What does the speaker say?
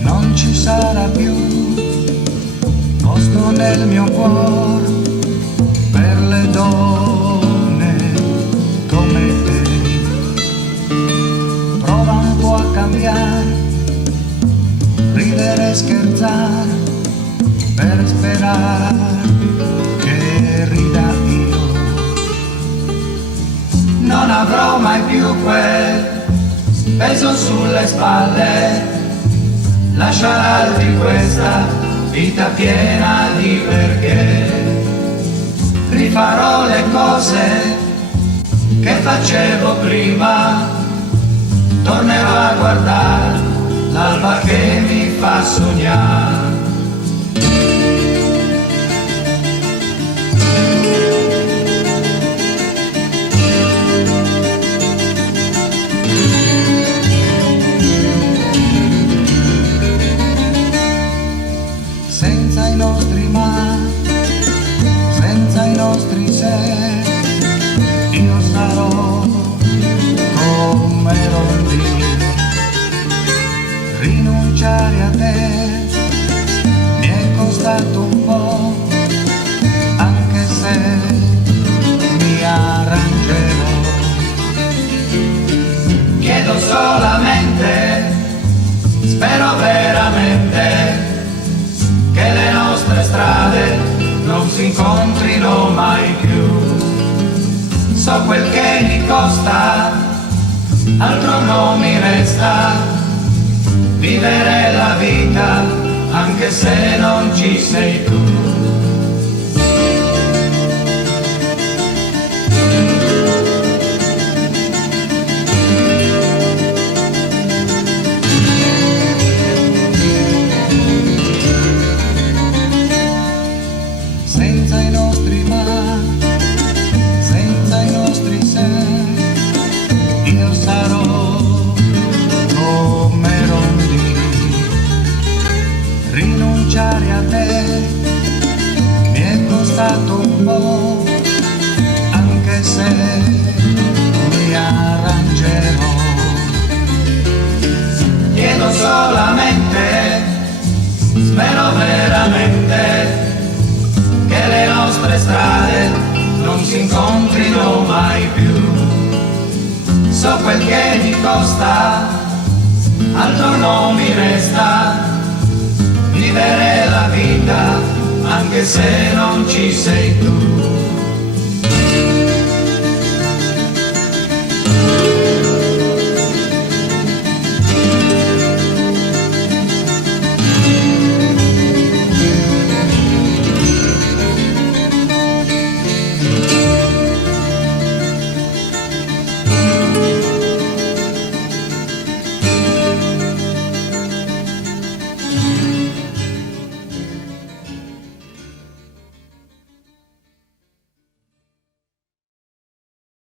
Non ci sarà più posto nel mio cuore per le donne come te. Prova un po' a cambiare, ridere e scherzare per sperare che rida io. Non avrò mai più quel peso sulle spalle, lasciare altri questa vita piena di perché. Rifarò le cose che facevo prima, tornerò a guardare l'alba che mi fa sognare. Senza i nostri ma, senza i nostri se, io sarò come Rondì. Rinunciare a te mi è costato un po', anche se mi arrangerò. Chiedo solamente, spero veramente che le nostre strade non si incontrino mai più. So quel che mi costa, altro non mi resta, vivere la vita anche se non ci sei tu. Senza i nostri ma, senza i nostri se, io sarò come Rondì. Rinunciare a te mi è costato un po', anche se mi arrangerò. Chiedo solamente, spero veramente che le nostre strade non si incontrino mai più. So quel che mi costa, altro non mi resta, vivere la vita anche se non ci sei